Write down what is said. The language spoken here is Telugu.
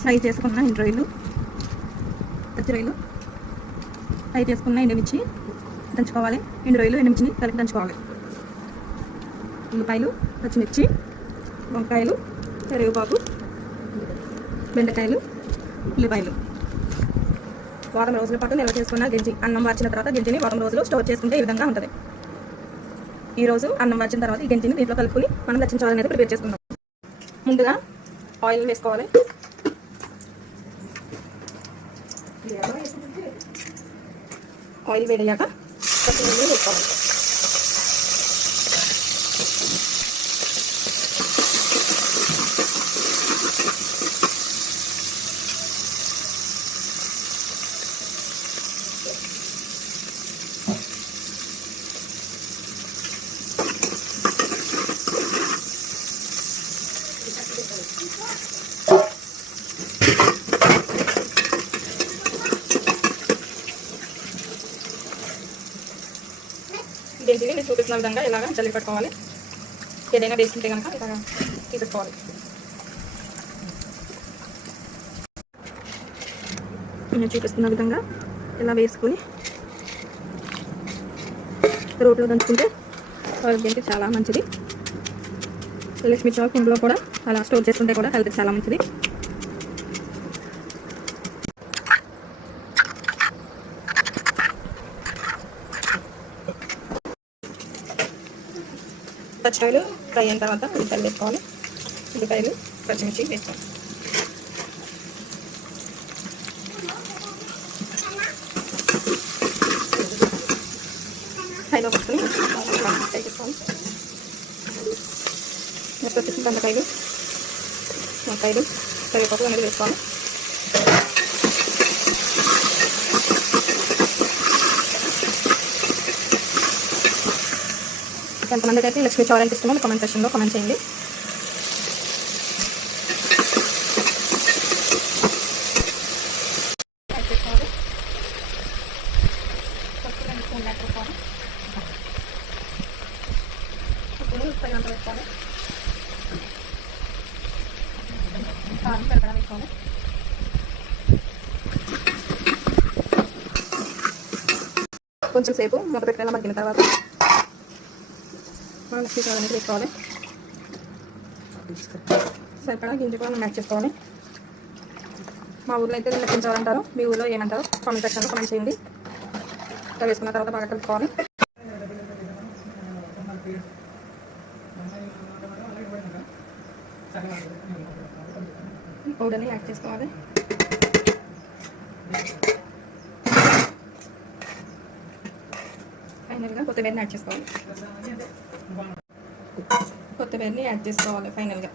ఫ్రై చేసుకున్న ఎండు రొయ్యలు, పచ్చి రొయ్యలు, ఫ్రై చేసుకున్న ఎండుమిర్చి దంచుకోవాలి. ఎండు రొయ్యలు ఎండుమిర్చిని కలిపి దంచుకోవాలి. ఉల్లిపాయలు, పచ్చిమిర్చి, వంకాయలు, కరివేపాకు, బెండకాయలు, ఉల్లిపాయలు. వారం రోజుల పాటు నిల్వ చేసుకున్న గెంజి, అన్నం వార్చిన తర్వాత గెంజిని వారం రోజులు స్టోర్ చేసుకుంటే ఈ విధంగా ఉంటుంది. ఈరోజు అన్నం వార్చిన తర్వాత ఈ గెంజిని దీంట్లో కలుపుకొని మనం లచ్చించాలని అనేది ప్రిపేర్ చేసుకుందాం. ముందుగా ఆయిల్ వేసుకోవాలి. ఆయిల్ వేడయ్యాక పచ్చిమిర్చి వేసుకోవాలి. గెంజిని నేను చూపిస్తున్న విధంగా ఇలాగా జల్లి పెట్టుకోవాలి. ఏదైనా వేసుకుంటే కనుక ఇలాగా తీసుకోవాలి. నేను చూపిస్తున్న విధంగా ఇలా వేసుకొని రోట్లో దంచుకుంటే ఆరోగ్యానికి చాలా మంచిది. లక్ష్మీ చాక్ కుండలో కూడా అలా స్టోర్ చేసుకుంటే కూడా హెల్త్కి చాలా మంచిది. పచ్చికాయలు ఫ్రై అయిన తర్వాత ఉల్లిపాయలు వేసుకోవాలి. ఉల్లిపాయలు, పచ్చిమిర్చి వేసుకోవాలి. ఫ్రైలో పట్టుకుని ఫ్రై చేసుకోవాలి. నెక్స్ట్ వచ్చేసి బెండకాయలు, వంకాయలు, కరివేపాకు అనేది వేసుకోవాలి. ఎంతమందికి అయితే లక్ష్మీ చారు అంటే ఇష్టమో కామెంట్ సెక్షన్లో కామెంట్ చేయండి. కొంచెం సేపు మూత పెట్టేలా మగ్గిన తర్వాత మనం లక్ష్మీ చారు అనేది వేసుకోవాలి. సరిపడా గింజ కూడా మనం యాడ్ చేసుకోవాలి. మా ఊర్లో అయితే లక్ష్మీ చారు అంటారు. మీ ఊర్లో ఏమంటారు కామెంట్ సెక్షన్లో కామెంట్ చేయండి. ఇలా వేసుకున్న తర్వాత బాగా కలుపుకోవాలి. పౌడర్ని యాడ్ చేసుకోవాలి. ఫైనల్గా కొత్తిమీరని యాడ్ చేసుకోవాలి. కొత్తిమీరని యాడ్ చేసుకోవాలి ఫైనల్గా.